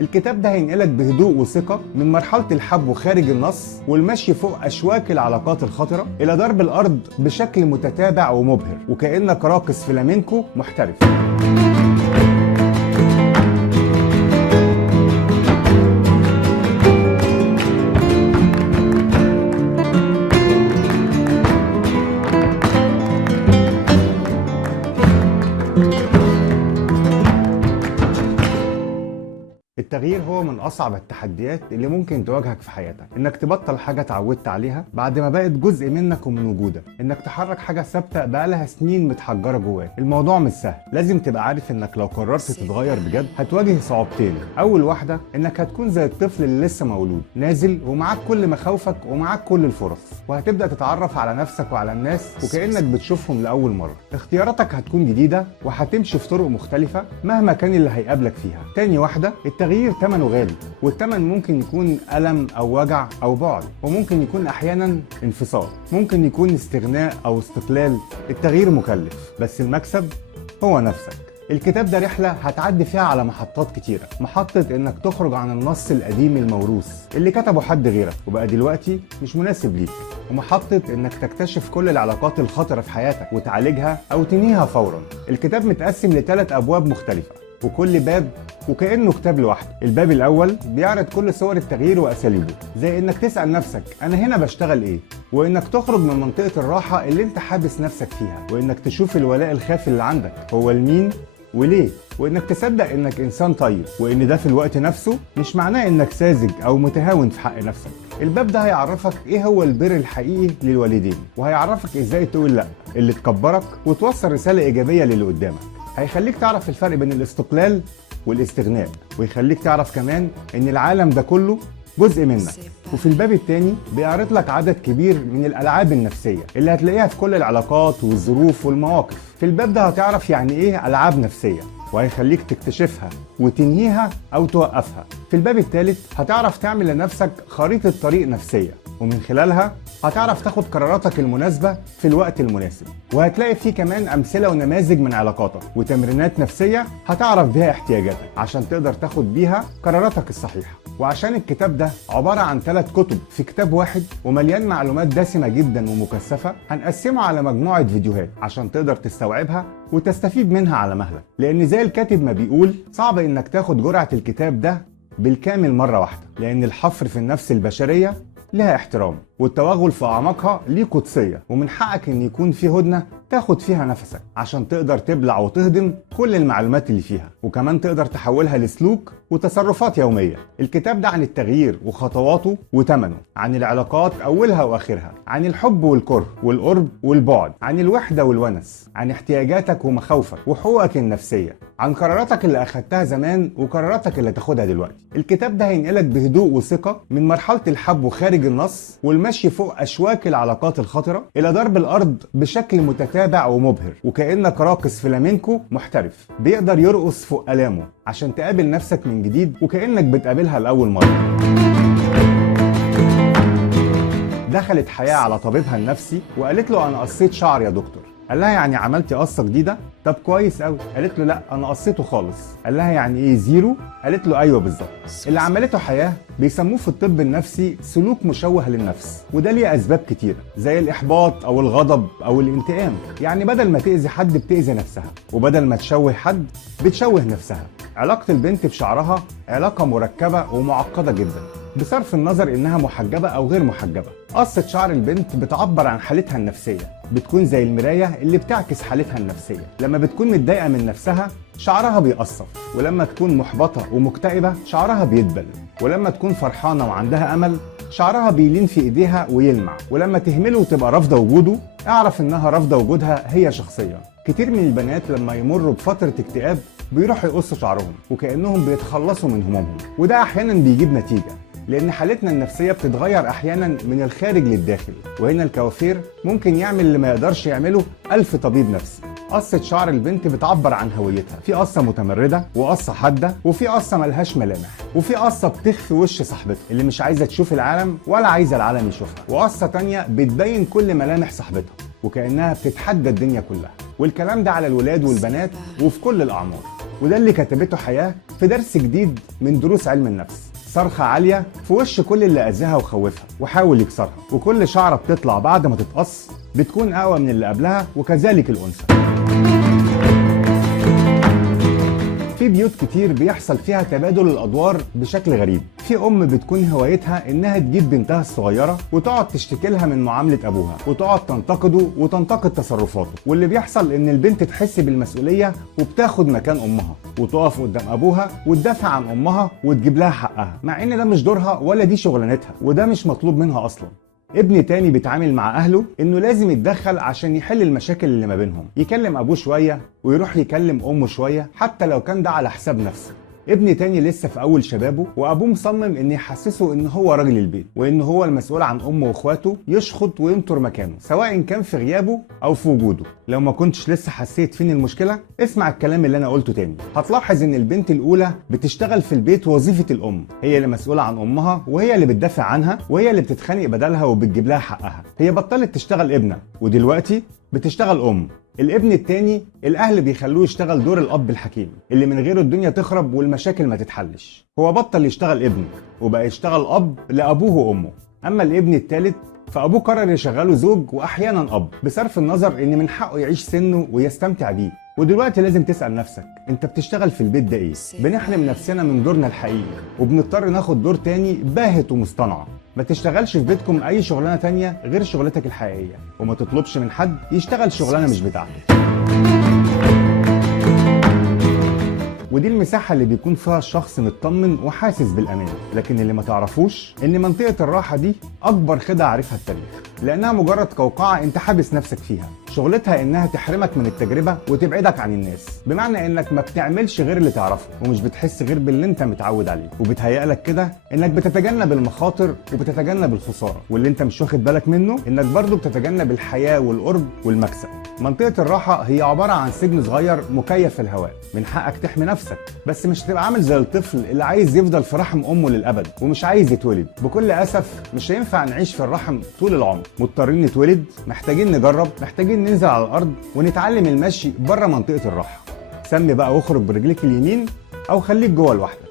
الكتاب ده هينقلك بهدوء وثقة من مرحلة الحبو خارج النص والمشي فوق أشواك العلاقات الخطرة إلى ضرب الأرض بشكل متتابع ومبهر وكأنك راقص فلامينكو محترف. التغيير هو من أصعب التحديات اللي ممكن تواجهك في حياتك، إنك تبطل حاجة اتعودت عليها بعد ما بقت جزء منك ومن وجودك، إنك تحرك حاجة ثابتة بقالها سنين متحجرة جواك. الموضوع مش سهل، لازم تبقى عارف إنك لو قررت تتغير بجد هتواجه صعوبتين. أول واحدة إنك هتكون زي الطفل اللي لسه مولود، نازل ومعاك كل مخاوفك ومعاك كل الفرص، وهتبدأ تتعرف على نفسك وعلى الناس وكأنك بتشوفهم لأول مرة. اختياراتك هتكون جديدة وهتمشي في طرق مختلفة مهما كان اللي هيقابلك فيها. تاني واحدة، التغيير ثمنه غالي، والثمن ممكن يكون ألم أو وجع أو بعد، وممكن يكون أحيانا انفصال، ممكن يكون استغناء أو استقلال. التغيير مكلف بس المكسب هو نفسك. الكتاب ده رحلة هتعدي فيها على محطات كتيرة، محطة انك تخرج عن النص القديم الموروث اللي كتبه حد غيرك وبقى دلوقتي مش مناسب ليك، ومحطة انك تكتشف كل العلاقات الخطرة في حياتك وتعالجها او تنهيها فورا. الكتاب متقسم ل3 أبواب مختلفة، وكل باب وكأنه كتاب لوحده. الباب الأول بيعرض كل صور التغيير وأساليبه، زي إنك تسأل نفسك أنا هنا بشتغل إيه؟ وإنك تخرج من منطقة الراحة اللي أنت حابس نفسك فيها، وإنك تشوف الولاء الخافي اللي عندك هو لمين وليه، وإنك تصدق إنك إنسان طيب، وإن ده في الوقت نفسه مش معناه إنك ساذج أو متهاون في حق نفسك. الباب ده هيعرفك إيه هو البر الحقيقي للوالدين، وهيعرفك إزاي تقول لأ اللي تكبرك وتوصل رسالة إيجابية للي قدامك. هيخليك تعرف الفرق بين الاستقلال والاستغناء، ويخليك تعرف كمان ان العالم ده كله جزء منك. وفي الباب التاني بيعرض لك عدد كبير من الألعاب النفسية اللي هتلاقيها في كل العلاقات والظروف والمواقف. في الباب ده هتعرف يعني ايه ألعاب نفسية، وهيخليك تكتشفها وتنهيها أو توقفها. في الباب الثالث هتعرف تعمل لنفسك خريطة طريق نفسية، ومن خلالها هتعرف تاخد قراراتك المناسبة في الوقت المناسب. وهتلاقي فيه كمان أمثلة ونماذج من علاقاتك وتمرينات نفسية هتعرف بيها احتياجاتك عشان تقدر تاخد بيها قراراتك الصحيحة. وعشان الكتاب ده عبارة عن 3 كتب في كتاب واحد ومليان معلومات دسمة جدا ومكثفة، هنقسمه على مجموعة فيديوهات عشان تقدر تستوعبها وتستفيد منها على مهلك. لأن زي الكاتب ما بيقول، صعب إنك تاخد جرعة الكتاب ده بالكامل مرة واحدة، لأن الحفر في النفس البشرية لها احترام، والتوغل في أعماقها ليه قدسية، ومن حقك إن يكون في هدنة تاخد فيها نفسك عشان تقدر تبلع وتهضم كل المعلومات اللي فيها، وكمان تقدر تحولها لسلوك وتصرفات يومية. الكتاب ده عن التغيير وخطواته وتمنه، عن العلاقات أولها وآخرها، عن الحب والكره والقرب والبعد، عن الوحدة والونس، عن احتياجاتك ومخاوفك وحقوقك النفسية، عن قراراتك اللي أخدتها زمان وقراراتك اللي تاخدها دلوقتي. الكتاب ده هينقلك بهدوء وثقة من مرحلة الحبو خارج النص والمشي فوق أشواك العلاقات الخطرة إلى ضرب الأرض بشكل متتابع ومبهر، وكأنك راقص فلامينكو محترف بيقدر يرقص فوق آلامه عشان تقابل نفسك من جديد وكأنك بتقابلها لأول مرة. دخلت حياة على طبيبها النفسي وقالت له أنا قصيت شعر يا دكتور. قال لها يعني عملتي قصة جديدة؟ طب كويس قوي. قالت له لا أنا قصيته خالص. قال لها يعني إيه زيرو؟ قالت له أيوه بالظبط. اللي عملته حياة بيسموه في الطب النفسي سلوك مشوه للنفس، وده ليه أسباب كتيرة زي الإحباط أو الغضب أو الانتقام. يعني بدل ما تأذي حد بتأذي نفسها، وبدل ما تشوه حد بتشوه نفسها. علاقة البنت بشعرها علاقة مركبة ومعقدة جدا، بصرف النظر إنها محجبة أو غير محجبة. قصة شعر البنت بتعبر عن حالتها النفسية، بتكون زي المراية اللي بتعكس حالتها النفسية. لما بتكون متضايقة من نفسها شعرها بيقصف، ولما تكون محبطة ومكتئبة شعرها بيدبل، ولما تكون فرحانة وعندها أمل شعرها بيلين في إيديها ويلمع، ولما تهمله وتبقى رافضة وجوده اعرف إنها رافضة وجودها هي شخصيا. كتير من البنات لما يمروا بفترة اكتئاب بيروحوا يقصوا شعرهم وكأنهم بيتخلصوا من همومهم، وده أحيانا بيجيب نتيجة لأن حالتنا النفسية بتتغير أحيانا من الخارج للداخل. وهنا الكوافير ممكن يعمل اللي ما يقدرش يعمله 1000 طبيب نفسي. قصة شعر البنت بتعبر عن هويتها، في قصة متمردة وقصة حادة وفي قصة ملهاش ملامح، وفي قصة بتخفي وش صاحبتها اللي مش عايزة تشوف العالم ولا عايزة العالم يشوفها، وقصة تانية بتبين كل ملامح صاحبتها وكأنها بتتحدى الدنيا كلها. والكلام ده على الولاد والبنات وفي كل الأعمار. وده اللي كتبته حياة في درس جديد من دروس علم النفس. صرخة عالية في وش كل اللي أذاها وخوفها وحاول يكسرها، وكل شعرة بتطلع بعد ما تتقص بتكون أقوى من اللي قبلها، وكذلك الأنثى. في بيوت كتير بيحصل فيها تبادل الادوار بشكل غريب. في ام بتكون هوايتها انها تجيب بنتها الصغيره وتقعد تشتكي لها من معامله ابوها وتقعد تنتقده وتنتقد تصرفاته، واللي بيحصل ان البنت تحس بالمسؤوليه وبتاخد مكان امها وتقف قدام ابوها وتدافع عن امها وتجيب لها حقها، مع ان ده مش دورها ولا دي شغلانتها وده مش مطلوب منها اصلا. ابن تاني بيتعامل مع اهله انه لازم يتدخل عشان يحل المشاكل اللي ما بينهم، يكلم ابوه شويه ويروح يكلم امه شويه حتى لو كان ده على حساب نفسه. ابن تاني لسه في اول شبابه وابوه مصمم ان يحسسه ان هو راجل البيت وان هو المسؤول عن امه واخواته، يشخط وينطر مكانه سواء كان في غيابه او في وجوده. لو ما كنتش لسه حسيت فين المشكله اسمع الكلام اللي انا قلته تاني. هتلاحظ ان البنت الاولى بتشتغل في البيت وظيفه الام، هي اللي مسؤوله عن امها وهي اللي بتدافع عنها وهي اللي بتتخانق بدلها وبتجيب لها حقها. هي بطلت تشتغل ابنه ودلوقتي بتشتغل ام. الابن التاني الاهل بيخلوه يشتغل دور الاب الحكيم اللي من غيره الدنيا تخرب والمشاكل ما تتحلش. هو بطل يشتغل ابن وبقى يشتغل اب لابوه وامه. اما الابن التالت فابوه قرر يشغله زوج واحيانا اب، بصرف النظر ان من حقه يعيش سنه ويستمتع بيه. ودلوقتي لازم تسأل نفسك انت بتشتغل في البيت ده ايه؟ بنحرم نفسنا من دورنا الحقيقي وبنضطر ناخد دور تاني باهت ومصطنع. ما تشتغلش في بيتكم اي شغلانه تانية غير شغلتك الحقيقيه، وما تطلبش من حد يشتغل شغلانه مش بتاعته. ودي المساحة اللي بيكون فيها الشخص مطمن وحاسس بالأمان. لكن اللي ما تعرفوش إن منطقة الراحة دي أكبر خدعة عرفها التاريخ، لأنها مجرد قوقعة أنت حابس نفسك فيها. شغلتها إنها تحرمك من التجربة وتبعدك عن الناس، بمعنى إنك ما بتعملش غير اللي تعرفه ومش بتحس غير باللي أنت متعود عليه، وبتهيألك كده إنك بتتجنب المخاطر وبتتجنب الخسارة، واللي أنت مش واخد بالك منه إنك برضه بتتجنب الحياة والقرب والمكسب. منطقة الراحة هي عبارة عن سجن صغير مكيف في الهواء. من حقك تحمي نفسك، بس مش تبقى عامل زي الطفل اللي عايز يفضل في رحم امه للابد ومش عايز يتولد. بكل اسف مش هينفع نعيش في الرحم طول العمر، مضطرين نتولد، محتاجين نجرب، محتاجين ننزل على الارض ونتعلم المشي بره منطقة الراحة. سمي بقى واخرج برجليك اليمين او خليك جوه لوحدك.